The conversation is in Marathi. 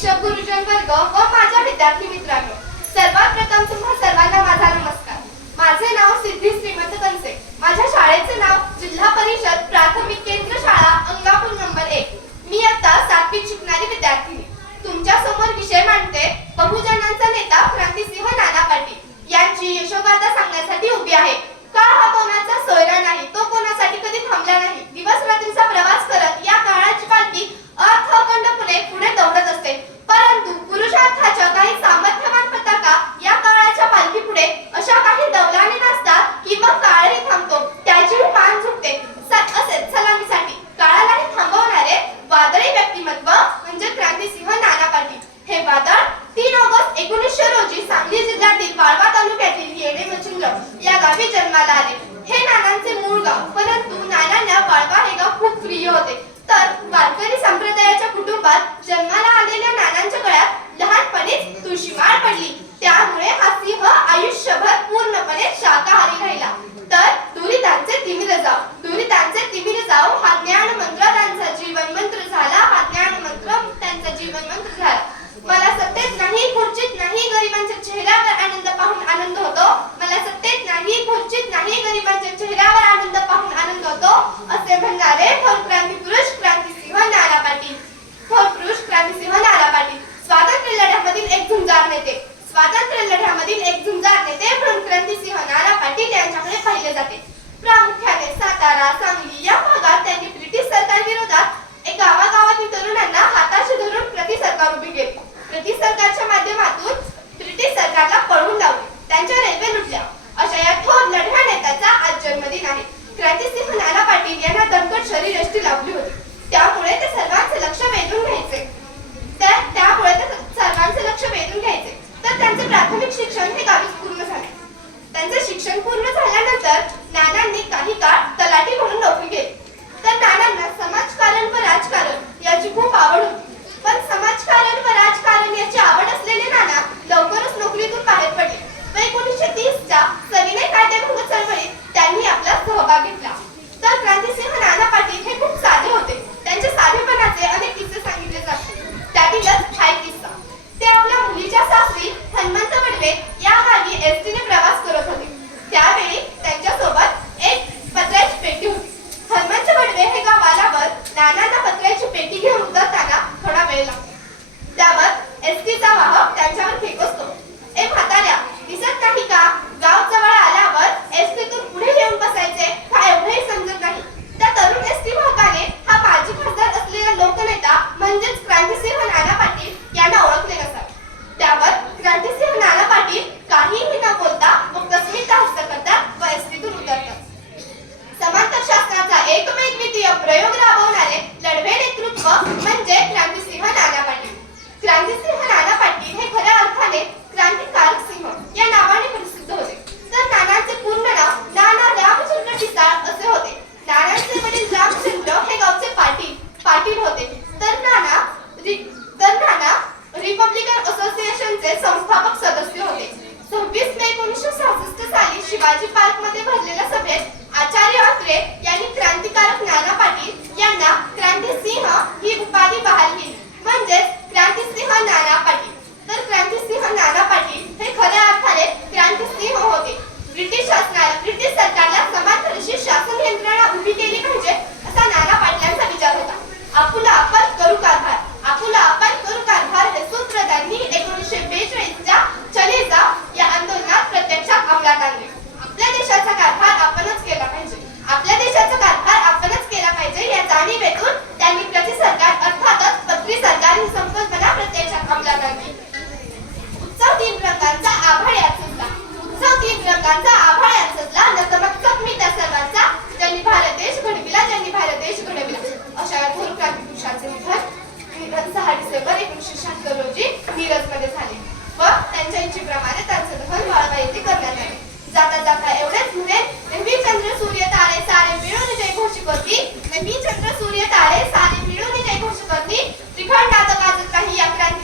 शिक्षक गुरुजन वर्ग व माझ्या विद्यार्थी मित्रांनो सर्वात प्रथम तुम्हा सर्वांना माझा नमस्कार. माझे नाव सिद्धी श्रीमंत कनसे माझ्या शाळेचे नाव जिल्हा परिषद प्राथमिक केंद्र शाळा अंगापूर नंबर एक. मी आता सातवीत शिकणारी विद्यार्थिनी. तुमच्यासमोर विषय मांडते बहुजनांचा नेता क्रांतीसिंह नाना पाटील. यांची यशोगाथा सांगण्यासाठी उभी आहे. सारे थोर क्रांती पुरुष क्रांतीसिंह नाना पाटील. थोर पुरुष क्रांतीसिंह नाना पाटील. स्वातंत्र्य लढ्यामधील एक झुंजार नेते. स्वातंत्र्य लढ्यामधील एक झुंजार नेते म्हणून क्रांतीसिंह नाना पाटील यांच्याकडे पाहिले जाते. प्रामुख्याने सातारा सांगली या भागात त्यांनी ब्रिटिश सरकार विरोधात एक गावागावातील तरुणांना हाताशी धरून प्रति सरकार उभी केली. प्रति सरकारच्या माध्यमातून ब्रिटिश सरकारला पळून लावले. त्यांच्या रेल्वे लुटल्या. अशा या थोर क्रांतिसिंह नाना पाटील यांना दमकट शरीरयष्टी लाभली होती. त्यामुळे ते सर्वांचे लक्ष वेधून घ्यायचे. Lisa lá. संस्थेचे संस्थापक सदस्य होते. सव्वीस मे एकोणीसशे सहासष्ट साली शिवाजी पार्कमध्ये भरलेल्या सभेत आचार्य अत्रे यांनी क्रांतिकारक नाना पाटील त्यांचा आभाळ यांचा नतमस्तक मी त्या सर्वांचा ज्यांनी भारत देश घडविला ज्यांनी भारत देश घडविला. अशा थोर क्रांती पुरुषांचे निधन सहा डिसेंबर एकोणीसशे शहात्तर रोजी नीरजमध्ये झाले. व त्यांच्या प्रमाणे त्यांचं दहन वाळवा येथे करण्यात आले. जाता जाता एवढेच म्हणे नेहमी चंद्र सूर्य तारे सारे मिळून जय घोष करती नेहमी चंद्र सूर्य तारे सारे मिळून जय घोष करती त्रिखंड आता वाजत काही या क्रांती